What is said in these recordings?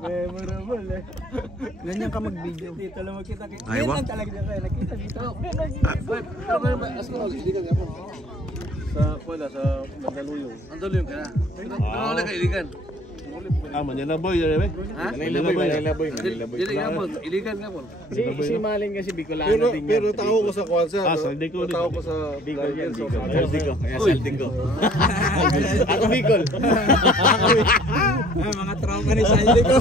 Memorable eh. Ganyan ka mag-video. Dito lang magkita. Ay, wa. Ganyan talaga siya kayo. Nakita dito. Sa kuwala, sa Mandaluyong. Mandaluyong ka na. Nakawala ka, iligan. Manila boy, yan eh. Ha? Manila boy. Dili nga po, iligan nga po. Si Maling kasi Bicolano din yan. Pero tao ko sa kuwan siya. Saldico. Tao ko sa Bicol yan. Saldico. Kaya Saldico. Ako Bicol. Mga trauma ni Saldi ko.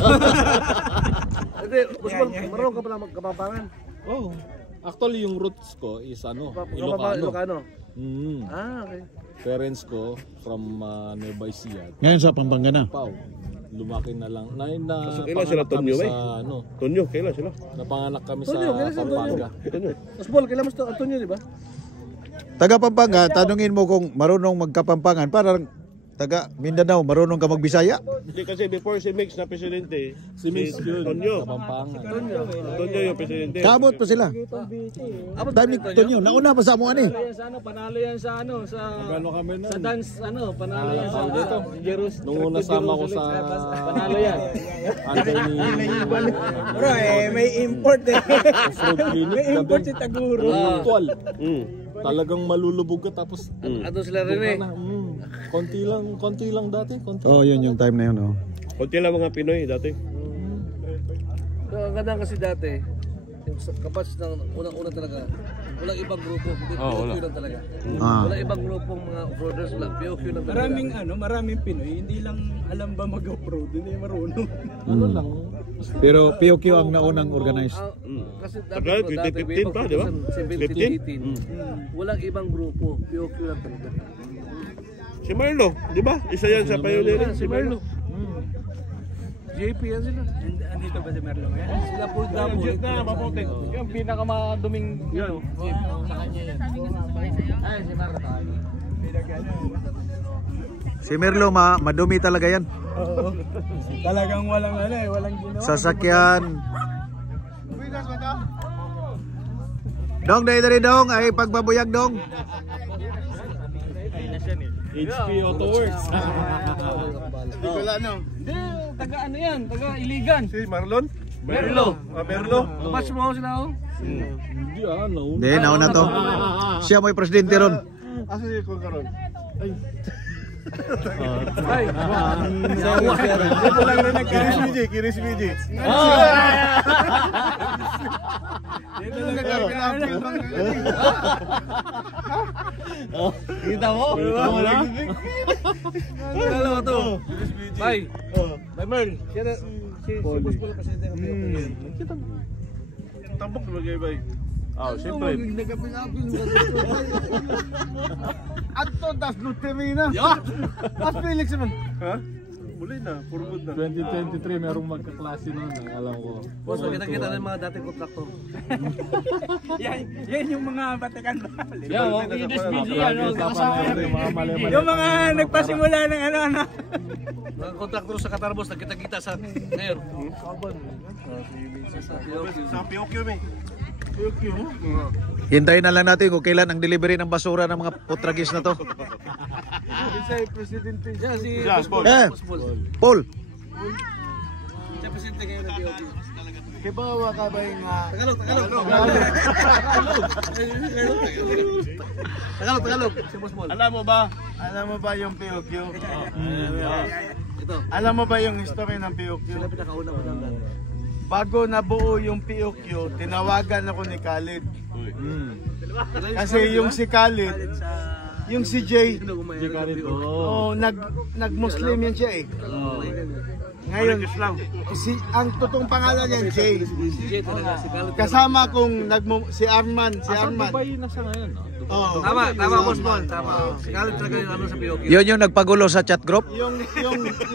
Hindi, Busbol, marunong ka pala magkapampangan. Oh. Actually, yung roots ko is Ilocano. Okay. Parents ko from Nueva Ecija. Ngayon sa Pampanga na. Pau. Lumaki na lang. Kailan sila Tonyo eh? Tonyo, kailan sila? Napanganak kami sa Tonyo, kailan sila Pampanga. Tonyo. Busbol, kailan mo sa Tonyo, di ba? Taga Pampanga, tanungin mo kung marunong magkapampangan. Parang taga Mindanao, marunong ka magbisaya? Hindi kasi before si Mix na presidente, Si Miss yun. Tonyo. Kapampangan. Tonyo yung presidente. Kamot pa sila. Dami Tonyo, nauna pa sa amuan eh. Panalo yan sa ano, sa Gano'n kami nun? sa dance, ano, panalo yan sa dito. Jerusalem. Nung una sama ko sa Panalo yan. Anthony Bro, may import eh. Fruit Clinic. May import si Taguro. Actual. Talagang malulubog ka tapos Ato sila rin eh. konti lang dati. Oh, yun yung time na yun. Oh. Kunti lang mga Pinoy dati. Ang ganda kasi dati, yung kapas ng unang-una talaga, walang ibang grupo, POQ lang talaga. Walang ibang grupong mga off-roaders, wala, POQ lang talaga. Maraming Pinoy, hindi lang alam ba mag-off-road, hindi marunong. Ano lang. Pero POQ ang naunang organized. Kasi Tagal, 2015 pa, di ba? 17, 18. Walang ibang grupo, POQ lang talaga. Si Marlo, di ba? Isa yan sa pioneer. Si Marlo. JP yan sila. Andito ba si Merlo ngayon? Sila po dapo. Jeep na, maputing. Yung pinakamaduming Yan. sa kanya yan. Ay, si Merlo. Si Merlo, madumi talaga yan. Oo. Talagang walang ano eh, walang ginawa. Sasakyan. Dong, dahil dong, ay pagbabuyag dong. HP Auto Works. Bicolano. Hindi, taga ano yan, taga Iligan. Si Marlon? Merlo. Merlo? Kapas mo sila ako? Hindi no. Hindi, nauna to. Siya mo'y presidente ron. Asa si Kung Karon? Ay, Ito lang rin Kiris BJ. Dito lang nagkakilapil. Kita mo? Hello to. Bye. Bye Merl. Si Boss Paul kasi din ang POQ. Tambok na magay-bay. Siyempre. Ato, das Luterina. As Felix naman. Ha? Muli na, purmod na. 2023 merong magkaklase nun, alam ko. Boss, nakita na yung mga dating kontraktor. Yan yung mga batikan ba? Yeah, yung SPG Yung mga nagpasimula ng ano. Mga kontraktor sa Katarbos, nagkita-kita sa ngayon. Sa POQ may. Hintayin na lang natin kung kailan ang delivery ng basura ng mga putragis na to. Isa presidente. Yan si Boss Paul. Boss Paul. Paul. Siya presidente ngayon ng POQ. Kibawa ka ba yung... Tagalog. Si Boss Paul. Alam mo ba yung POQ? Ito. Alam mo ba yung history ng POQ? Sila pinakauna ko lang. Bago nabuo yung POQ, tinawagan ako ni Khalid. Kasi yung si Khalid, yung si Jay, nag-Muslim yan siya eh. Ngayon, ang totoong pangalan niyan, Jay. Kasama kong si Arman. Dubai na siya ngayon. Tama, Boss Paul. Tama. Si Khalid talaga yung ano sa POQ. Yun yung nagpagulo sa chat group? Yung si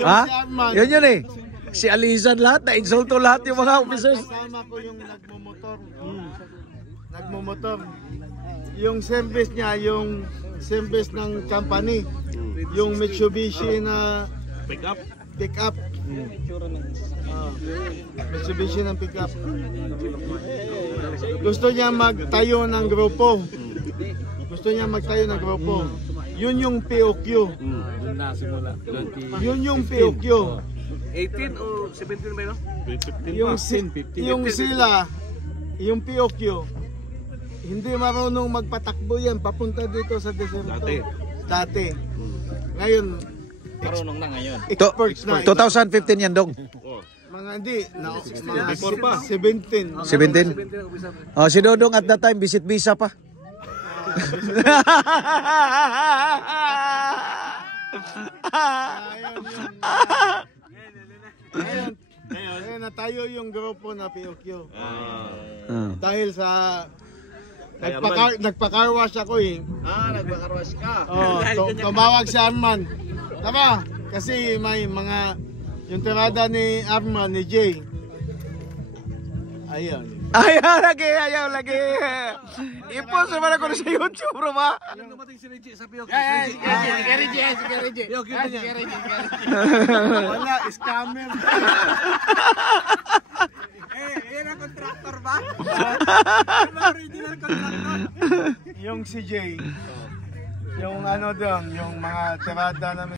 Ha? Arman. Yun eh. Si Alizan lahat, na-insulto lahat yung mga officers. Kasama ko yung nagmumotor. Yung service niya, yung service ng company. Yung Mitsubishi na pick up. Mitsubishi ng pick up. Gusto niya magtayo ng grupo. Yun yung POQ. Doon na simula. Yun yung POQ. 18 o 17 ba yun? Yung sila, yung POQ, hindi marunong magpatakbo yan papunta dito sa desierto. Dati. Ngayon, Marunong na ngayon. experts na. 2015 yan, Dong. Mga hindi, mga Before pa. 17. 17. 17 ang umpisa. Oh, si Dodong at that time, visit visa pa. Ngayon na tayo yung grupo na POQ. Ah. Dahil sa nagpa-carwash ako eh. Nagbakarwas ka. Oh, tumawag si Arman. Tama, kasi may mga yung tirada ni Arman, ni Jay. Ayun. Ayaw lagi. I-post naman ako sa YouTube, bro ba? Nung dumating si Reggie sa POQ. Reggie. POQ na niya. Wala, scammer. Yan ang contractor ba? Original contractor. Yung si Jay. Yung ano doon, yung mga tirada namin.